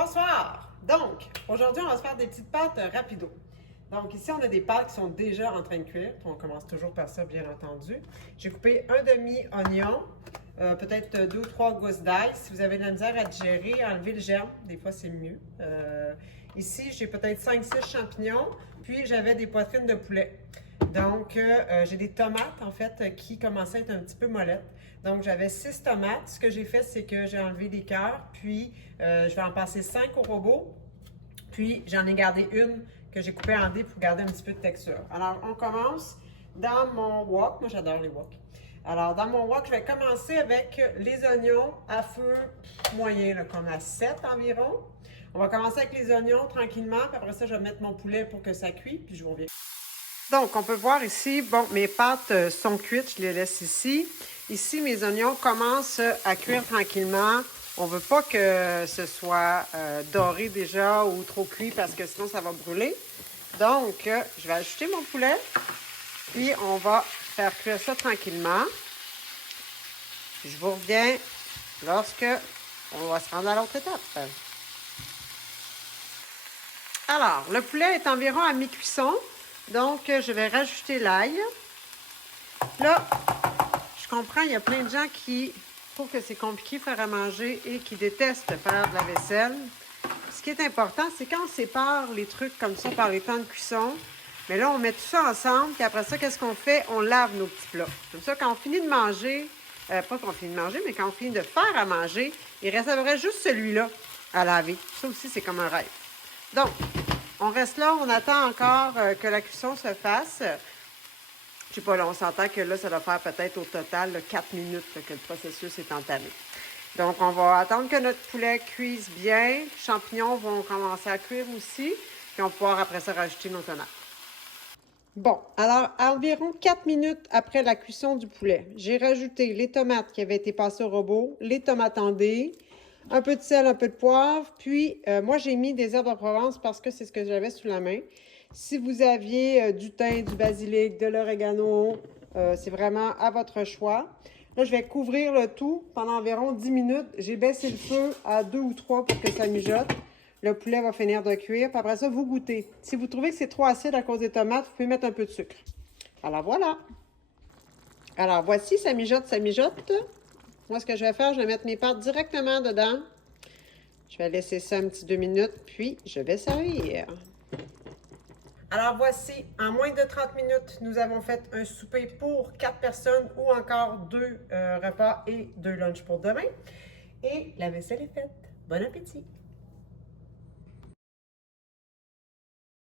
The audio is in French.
Bonsoir! Donc, aujourd'hui, on va se faire des petites pâtes rapido. Donc, ici, on a des pâtes qui sont déjà en train de cuire. On commence toujours par ça, bien entendu. J'ai coupé un demi-oignon, peut-être 2 ou 3 gousses d'ail. Si vous avez de la misère à digérer, enlevez le germe. Des fois, c'est mieux. Ici, j'ai peut-être 5-6 champignons. Puis, j'avais des poitrines de poulet. Donc, j'ai des tomates, en fait, qui commençaient à être un petit peu mollettes. Donc, j'avais 6 tomates. Ce que j'ai fait, c'est que j'ai enlevé les cœurs, puis je vais en passer 5 au robot. Puis, j'en ai gardé une que j'ai coupée en dés pour garder un petit peu de texture. Alors, on commence dans mon wok. Moi, j'adore les woks. Alors, dans mon wok, je vais commencer avec les oignons à feu moyen, là, comme à 7 environ. On va commencer avec les oignons tranquillement, puis après ça, je vais mettre mon poulet pour que ça cuise, puis je vous reviens. Donc, on peut voir ici, bon, mes pâtes sont cuites, je les laisse ici. Ici, mes oignons commencent à cuire tranquillement. On ne veut pas que ce soit doré déjà ou trop cuit parce que sinon, ça va brûler. Donc, je vais ajouter mon poulet, puis on va faire cuire ça tranquillement. Je vous reviens lorsque on va se rendre à l'autre étape. Alors, le poulet est environ à mi-cuisson. Donc, je vais rajouter l'ail. Là, je comprends, il y a plein de gens qui trouvent que c'est compliqué de faire à manger et qui détestent faire de la vaisselle. Ce qui est important, c'est quand on sépare les trucs comme ça par les temps de cuisson, mais là, on met tout ça ensemble, puis après ça, qu'est-ce qu'on fait? On lave nos petits plats. Comme ça, quand on finit de manger, pas qu'on finit de manger, mais quand on finit de faire à manger, il resterait juste celui-là à laver. Ça aussi, c'est comme un rêve. Donc, on reste là, on attend encore que la cuisson se fasse. Je sais pas, là, on s'entend que là, ça doit faire peut-être au total là, 4 minutes là, que le processus est entamé. Donc, on va attendre que notre poulet cuise bien. Les champignons vont commencer à cuire aussi. Puis, on va pouvoir après ça rajouter nos tomates. Bon, alors, à environ 4 minutes après la cuisson du poulet, j'ai rajouté les tomates qui avaient été passées au robot, les tomates en dés, un peu de sel, un peu de poivre. Puis, moi, j'ai mis des herbes de Provence parce que c'est ce que j'avais sous la main. Si vous aviez du thym, du basilic, de l'oregano, c'est vraiment à votre choix. Là, je vais couvrir le tout pendant environ 10 minutes. J'ai baissé le feu à 2 ou 3 pour que ça mijote. Le poulet va finir de cuire. Puis après ça, vous goûtez. Si vous trouvez que c'est trop acide à cause des tomates, vous pouvez mettre un peu de sucre. Alors, voilà. Alors, voici, ça mijote, ça mijote. Moi, ce que je vais faire, je vais mettre mes pâtes directement dedans. Je vais laisser ça un petit 2 minutes, puis je vais servir. Alors voici, en moins de 30 minutes, nous avons fait un souper pour 4 personnes ou encore 2 repas et 2 lunchs pour demain. Et la vaisselle est faite. Bon appétit!